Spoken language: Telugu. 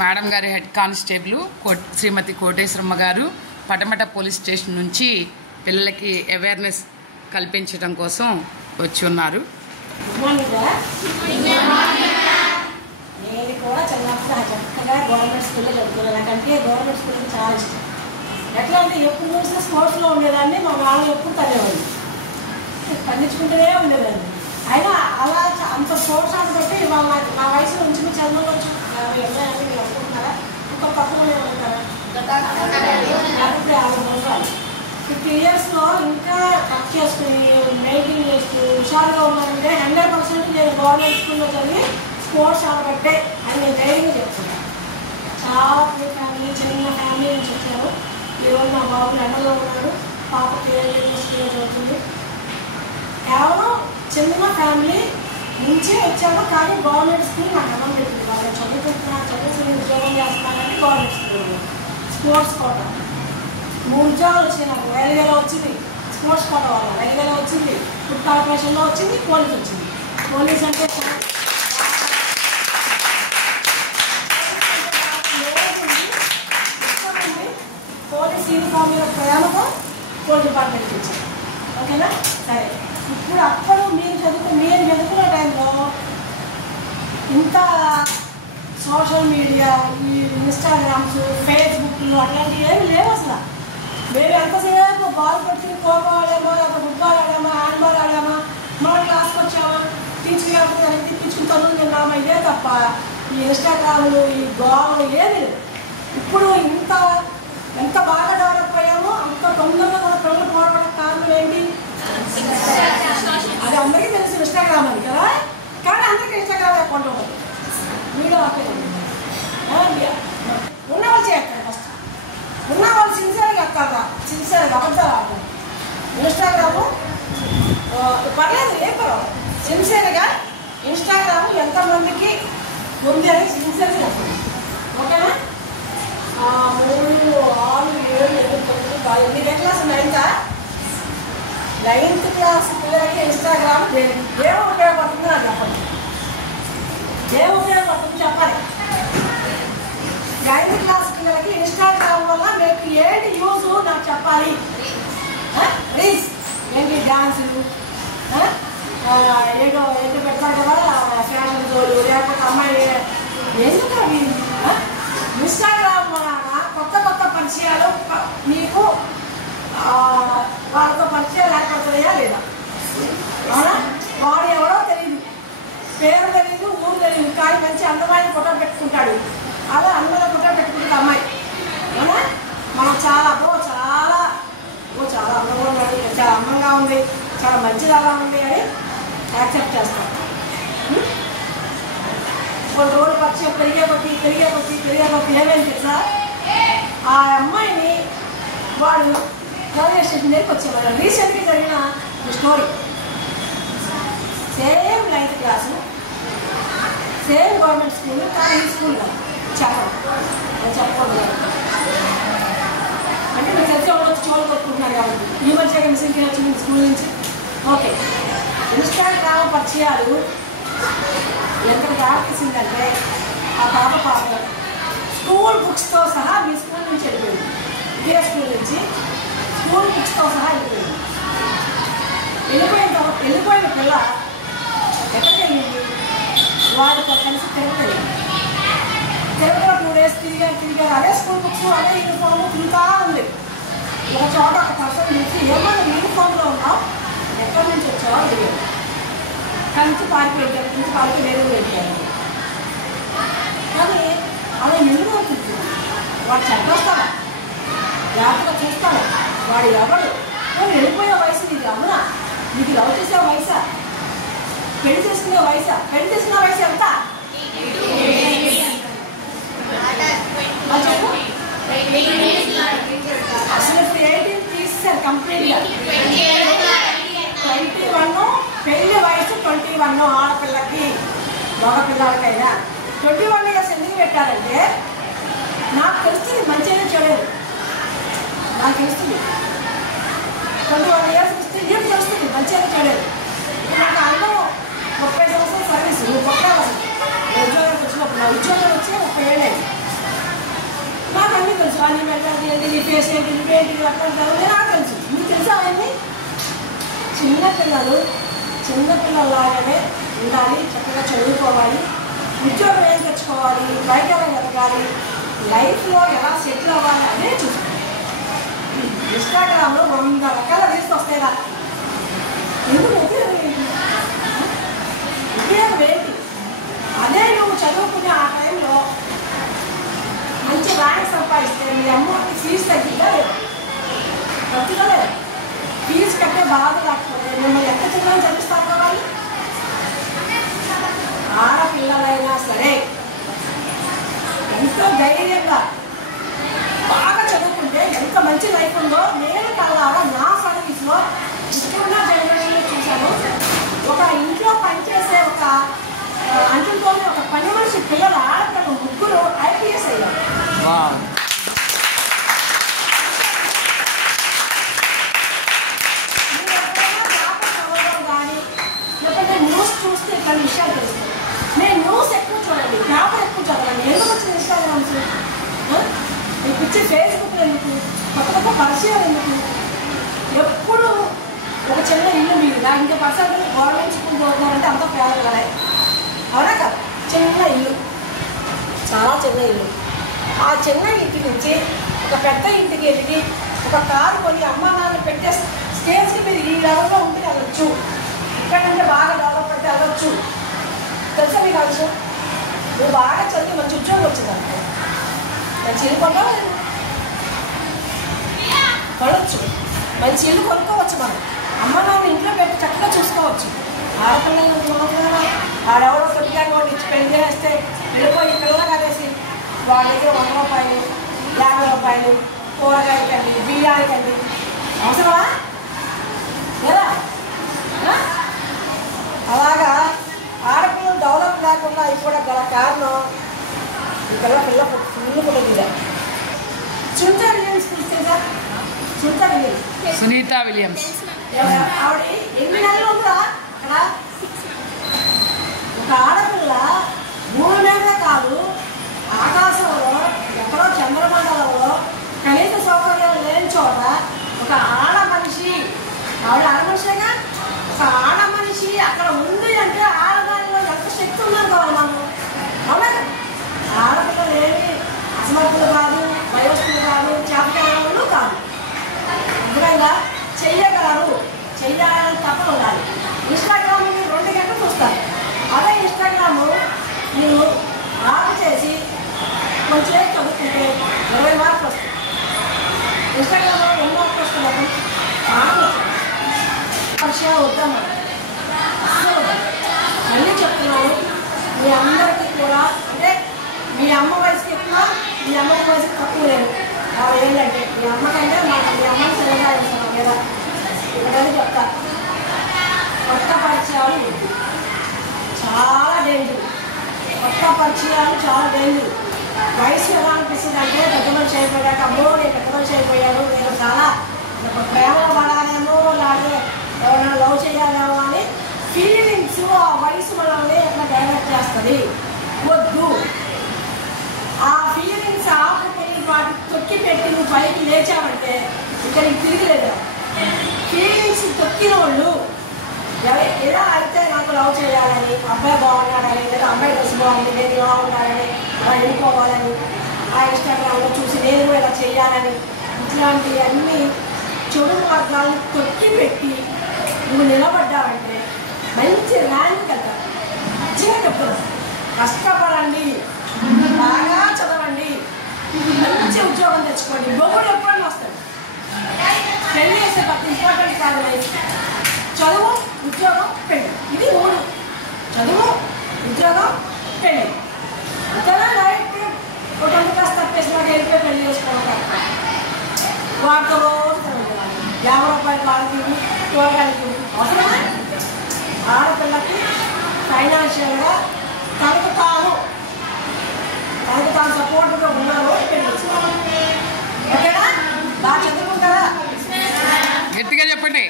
మేడం గారి హెడ్ కానిస్టేబుల్ శ్రీమతి కోటేశ్వరమ్మ గారు పటమట పోలీస్ స్టేషన్ నుంచి పిల్లలకి అవేర్నెస్ కల్పించడం కోసం వచ్చి ఉన్నారు. నేను కూడా చిన్నప్పుడు చక్కగా గవర్నమెంట్ స్కూల్లో చదువుకున్నాను. నాకంటే గవర్నమెంట్ స్కూల్ చాలా ఇష్టం. ఎట్లా అంటే ఎప్పుడు చూసినా స్పోర్ట్స్లో ఉండేదాన్ని. మా వాళ్ళు ఎప్పుడు తల్లేవాళ్ళు పండించుకుంటూనే ఉండేదాన్ని. అయినా అలా అంత స్పోర్ట్స్ ఆడబట్టి మా వయసులో నుంచి మీరు చదవచ్చు. 50 ఏళ్ళని మీరు అనుకుంటున్నారా? ఇంకో తక్కువనే ఉంటారా? లేకపోతే 50 సంవత్సరాలు 50 ఇయర్స్లో ఇంకా టచ్ చేసుకుని మెయింటైన్ చేస్తూ హుషారుగా ఉన్నారంటే 100% నేను గవర్నమెంట్ స్కూల్లో చదివి స్పోర్ట్స్ ఆడబట్టే అని నేను ధైర్యంగా చెప్తున్నాను. చాలా ఫ్యామిలీ, చిన్న ఫ్యామిలీ నుంచి వచ్చాను. ఈరోజు నా బాబు ఎండలో ఉన్నాడు. పాప స్కూల్లో చదువుతుంది. కేవలం చిన్న ఫ్యామిలీ నుంచే వచ్చాను. కానీ గవర్నమెంట్ స్కూల్ నాకు అన్నం పెట్టింది. వాళ్ళు చదువుకుంటున్నాను, చదువుకుని ఉద్యోగం చేస్తున్నానని గవర్నమెంట్ స్కూల్ స్పోర్ట్స్ కోట 3 ఉద్యోగాలు వచ్చాయి నాకు. రైల్వేలో వచ్చింది స్పోర్ట్స్ కోట వల్ల, రైల్వేలో వచ్చింది, ఫుడ్ కార్పొరేషన్లో వచ్చింది, పోలీస్ వచ్చింది. పోలీస్ అంటే పోలీస్ యూనిఫామ్ మీద ప్రయాణంతో పోలీస్ డిపార్ట్మెంట్కి వచ్చాను. ఓకేనా? సరే, ఇప్పుడు అప్పుడు నేను చదువుకునే టైంలో ఇంత సోషల్ మీడియా, ఈ ఇన్స్టాగ్రామ్స్, ఫేస్బుక్లు అట్లాంటివి ఏమి లేవు అసలు. మేము ఎంతసేపు బాల్ పట్టుకుని ఖోఖో ఆడామా, లేకపోతే ఫుట్బాల్ ఆడామా, హ్యాండ్బాల్ ఆడామా, మన క్లాస్కి వచ్చామా, టీచర్ కాబట్టి దానికి తిప్పించుకుని తల్లు తిన్నామా, ఇదే తప్ప ఈ ఇన్స్టాగ్రామ్లు, ఈ గోలు ఏమి లేదు. ఇప్పుడు ఎంత బాగా డెవలప్ అయ్యామో అంత తొందరగా మన పిల్లలు పోవడానికి కారణం ఏంటి? అది అందరికీ తెలుసు ఇన్స్టాగ్రామ్ అని కదా. కానీ అందరికీ ఇన్స్టాగ్రామ్ అకౌంట్ ఉంటుంది. వీడియో ఉన్నవాళ్ళు చేస్తారు. ఫస్ట్ ఉన్నవాళ్ళు సిన్సియర్గా ఎత్తారా, సిన్సియర్గా అబద్ధాలు ఆడతారు. ఇన్స్టాగ్రాము పర్లేదు, ఏం పర్వాలేదు. సిన్సియర్గా ఇన్స్టాగ్రామ్ ఎంతమందికి ఉంది అని సిన్సియర్గా చెప్తుంది. ఓకేనా? 3, 6, 7, 8, 9, 10 ఏ క్లాస్? 9th క్లాస్ పిల్లలకి ఇన్స్టాగ్రామ్ ఏం ఉపయోగపడుతుందో నాకు చెప్పండి. ఏం ఉపయోగపడుతుందో చెప్పాలి. 9th క్లాస్ పిల్లలకి ఇన్స్టాగ్రామ్ వల్ల మీకు ఏంటి యూజ్ నాకు చెప్పాలి. ప్లీజ్. ఏంటి డాన్సులు, ఏదో పెడతారు కదా ఫ్యాషన్ షోలు, లేకపోతే అమ్మాయి ఎందుకు అవి? ఇన్స్టాగ్రామ్ వలన కొత్త పరిచయాలు మీకు వాళ్ళతో పరిచయాలు ఏర్పడుతున్నాయా లేదా? అవునా? వాడు ఎవరో తెలియదు, పేరు తెలియదు, ఊరు తెలియదు, కానీ మంచి అందమైన ఫోటో పెట్టుకుంటాడు. అలా అందమైన ఫోటో పెట్టుకుంటుంది అమ్మాయి. అవునా? మనం చాలా అందంగా ఉన్నాడు, చాలా అందంగా ఉంది, చాలా మంచిగా ఉంది అని యాక్సెప్ట్ చేస్తాం. కొన్ని రోజులు పరిచయం పెరిగే కొద్ది ఏమేమి తెలుసా? ఆ అమ్మాయిని వాడు రైల్వే స్టేషన్ దగ్గరికి వచ్చేవాడు. రీసెంట్గా జరిగిన story. Same 9th class, same government school, కానీ ఈ స్కూల్ చెప్పకూడదు అంటే మీకు తెలిసి వచ్చి చోటు కొట్టుకుంటున్నారు కాబట్టి. ఈ మధ్య మిస్సింగ్ వచ్చింది స్కూల్ నుంచి. ఓకే, ఇన్స్టాగ్రామ్ పరిచయాలు ఎంత దాటిసిందంటే ఆ పాప స్కూల్ బుక్స్తో సహా మీ స్కూల్ నుంచి వెళ్ళిపోయింది. ఇదే స్కూల్ నుంచి స్కూల్ బుక్స్తో సహా వెళ్ళిపోయిన పిల్ల ఎక్కడికి వెళ్ళింది? వాడితో కలిసి తిరుగుతుంది. 2 days తిరిగారు. అదే స్కూల్ బుక్స్, అదే యూనిఫామ్ తిరుగుతూ ఉంది. ఒక చోట ఒక పర్సన్ నుంచి ఏమన్నా యూనిఫామ్లో ఉన్నావు, ఎక్కడి నుంచి వచ్చావో తెలియదు. కంచి పారిపోయి వేరే వెళ్ళాను. కానీ అలా ఎందుకు అవుతుంది? వాడు చంపేస్తాడా? జాగ్రత్తగా చూస్తాడు. వాడు ఎవడు? నువ్వు వెళ్ళిపోయే వయసు నీది. అవునా? నీకు లవ్ చేసే వయసా? పెళ్లి చేసుకునే వయసా? పెళ్లి చేసుకునే వయసు ఎంత? చెప్పు. అసలు ఇప్పుడు 18 తీసేసారు కంప్లీట్గా. 21 పెళ్లి వయసు 21 ఆడపిల్లకి, మగ పిల్లలకైనా 21 years ఎందుకు పెట్టారంటే నాకు తెలుస్తుంది మంచిగా చేయలేదు. నాకు తెలుస్తుంది 21 years ఇస్తే నీకు తెలుస్తుంది మంచిగా చేయలేదు. నాకు అందరూ 30 సంవత్సరాలు సర్వీస్, నువ్వు కొట్టాలి. ఉద్యోగానికి వచ్చినప్పుడు నా ఉద్యోగం వచ్చి 30 ఏళ్ళు. నీ మెంటాలిటీ ఏంటి, నీ ఫేస్ ఏంటి, నువ్వేంటి అట్లా నాకు తెలుసు. మీకు తెలుసా అవన్నీ? చిన్నపిల్లలాగానే ఉండాలి, చక్కగా చదువుకోవాలి, ఉద్యోగం ఏం తెచ్చుకోవాలి, బయట ఎలా ఎదగాలి, లైఫ్లో ఎలా సెటిల్ అవ్వాలి అదే చూసుకోవాలి. ఇన్స్టాగ్రామ్లో 100 రకాల రీల్స్ వస్తాయిరా. ఎందుకు ఉపయోగం ఏంటి? అదే నువ్వు చదువుకునే ఆ టైంలో మంచి ర్యాంక్ సంపాదిస్తే మీ అమ్మకి ఫీజు తగ్గిద్దా లేదు? తగ్గుదా లేదు? ఫీజు కట్టే బాధ లేకపోతే మిమ్మల్ని ఎంత చిన్నగా చదివిస్తారు కావాలి? ఆడపిల్లలైనా సరే ఎంతో ధైర్యంగా బాగా చదువుకుంటే ఎంత మంచి లైఫ్ ఉందో నేను కల్లాగా నా సర్వీస్లో ఇప్పుడున్న జనరేషన్లో చూశాను. ఒక ఇంట్లో పనిచేసే ఒక అంటుతోనే ఒక పని మనిషి పిల్లలు ఆడపిల్లలు 3 IPS అయ్యారు. కానీ లేకపోతే న్యూస్ చూస్తే ఇక్కడ విషయాలు తెలుస్తాయి. నేను న్యూస్ ఎక్కువ చూడండి, పేపర్ ఎక్కువ చదవండి. ఎందుకు వచ్చింది ఇన్స్టాగ్రామ్స్? మీకు ఇచ్చే ఫేస్బుక్ ఎందుకు? కొత్త పరిచయాలు ఎందుకు? ఎప్పుడు ఒక చిన్న ఇల్లు మీద 90% గవర్నమెంట్ స్కూల్ చదువుతున్నారంటే అంత పేదలే. అవునా కదా? చిన్న ఇల్లు, చాలా చిన్న ఇల్లు. ఆ చిన్న ఇంటి నుంచి ఒక పెద్ద ఇంటికి ఎదిగి ఒక కారు కొని అమ్మా నాన్న పెట్టే స్టేజ్కి మీరు ఈ లెవెల్లో ఉంటే వెళ్ళొచ్చు. ఇక్కడంటే బాగా డెవలప్ అయితే వెళ్ళొచ్చు. తెలుసా మీకు ఆ విషయం? నువ్వు బాగా చదివి మంచి ఉద్యోగం వచ్చిందంటే మంచి ఇల్లు కొనవచ్చు, మంచి ఇల్లు కొనుక్కోవచ్చు. మనం అమ్మ నాన్న ఇంట్లో పెట్టి చక్కగా చూసుకోవచ్చు. ఆడపిల్లలు ఆడెవరో కొద్దిగా కూడా ఇచ్చి పెళ్లి చేస్తే వెళ్ళిపోయి పిల్లలు కదేసి వాళ్ళ దగ్గర 100 రూపాయలు 50 రూపాయలు కూరగాయకండి బియ్యానికండి అవసరమా లేదా? అలాగా ఆడపిల్లలు డెవలప్ లేకుండా అయిపోవడం గల కారణం ఈ పిల్ల ఫుల్ కూడా సునీతా విలియమ్స్ తెలుసా? సునీతా విలియమ్స్ ఆవిడ 8 నెలలు ఉందా అక్కడ. ఒక ఆడపిల్ల భూమి మీద కాదు ఆకాశంలో ఎక్కడో చంద్రమండలంలో కనీస సౌకర్యాలు లేని చోట ఒక ఆడ మనిషి, ఆవిడ ఆడ మనిషిగా, ఒక ఆడ మనిషి అక్కడ ఉంది అంటే ఆడదానిలో ఎంత శక్తి ఉందని కావాలి మనం. అవునా? ఆడపిల్లలు ఏమి అసమర్థులు కాదు, వయస్సులు కాదు, చేపలు కాదు. అందువల్ల చెయ్యగలరు, చెయ్యాలని తప్ప ఉండాలి. ఇన్స్టాగ్రామ్ 2 గంటలు చూస్తారు. అదే ఇన్స్టాగ్రాము మీరు ఆఫ్ చేసి కొంచెం చదువుకుంటే 20 మార్కులు వస్తాయి. ఇన్స్టాగ్రామ్లో 2 మార్కులు వస్తున్నప్పుడు పరిచయం వద్దాం. మళ్ళీ చెప్తున్నాను, మీ అందరికీ కూడా అంటే మీ అమ్మ వయసుకి ఎక్కువ, మీ అమ్మకి వయసుకి తక్కువ లేదు. ఆవిడ ఏంటంటే మీ అమ్మకంటే మీ అమ్మని సరిగా ఇస్తున్నాం కదా ఇక్కడని చెప్తా. కొత్త పరిచయాలు చాలా డేంజర్. కొత్త పరిచయాలు చాలా డేంజర్. వయసు ఎలా అనిపిస్తుంది అంటే పెద్ద మనిషి అయిపోయాక అమ్మో నేను పెద్ద మనిషి అయిపోయాను, నేను చాలా ప్రేమలో పడాలేమో లేకపోతే ఎవరైనా లవ్ చేయాలేమో అని ఫీలింగ్స్ ఆ వయసు మనల్ని ఎట్లా డైవర్ట్ చేస్తుంది. వద్దు. ఆ ఫీలింగ్స్ ఆపుకొని వాటి తొక్కి పెట్టి నువ్వు పైకి లేచావంటే ఇక్కడ తిరిగి లేదా. ఫీలింగ్స్ తొక్కిన వాళ్ళు ఎలా అయితే నాకు లవ్ చేయాలని, అబ్బాయి బాగున్నాడని, లేదా అమ్మాయి డ్రెస్ బాగుంది నేను ఇలా ఉండాలని, అలా వెళ్ళిపోవాలని, ఆ ఇన్స్టాగ్రామ్లో చూసి నేను ఇలా చేయాలని, ఇట్లాంటివన్నీ చెడు మార్గాలను తొక్కి పెట్టి నువ్వు నిలబడ్డావంటే మంచి ర్యాంక్ కదా. మంచిగా చెప్తున్నాను, కష్టపడండి, బాగా చదవండి, మంచి ఉద్యోగం తెచ్చుకోండి. మొగుడు ఎప్పుడైనా వస్తాడు. పెళ్లి చేసే పక్క ఇంపార్టెంట్ కాదు లైఫ్. చదువు, ఉద్యోగం, పెళ్ళి, ఇది 3. చదువు, ఉద్యోగం, పెళ్ళి. అంతేనా? డైరెక్ట్ ఒక 10 క్లాస్ తప్పేసి నాకు వెళ్ళిపోయి పెళ్లి చేసుకోవాలి. వాటితో రోజు 50 రూపాయలు వాళ్ళకి కూరగాయలకి అవసరమా? ఆడపిల్లకి ఫైనాన్షియల్గా తనకు తాను సపోర్ట్గా ఉన్నారు. ఓకేనా? బాగా చదువుకుంటారా? గట్టిగా చెప్పండి.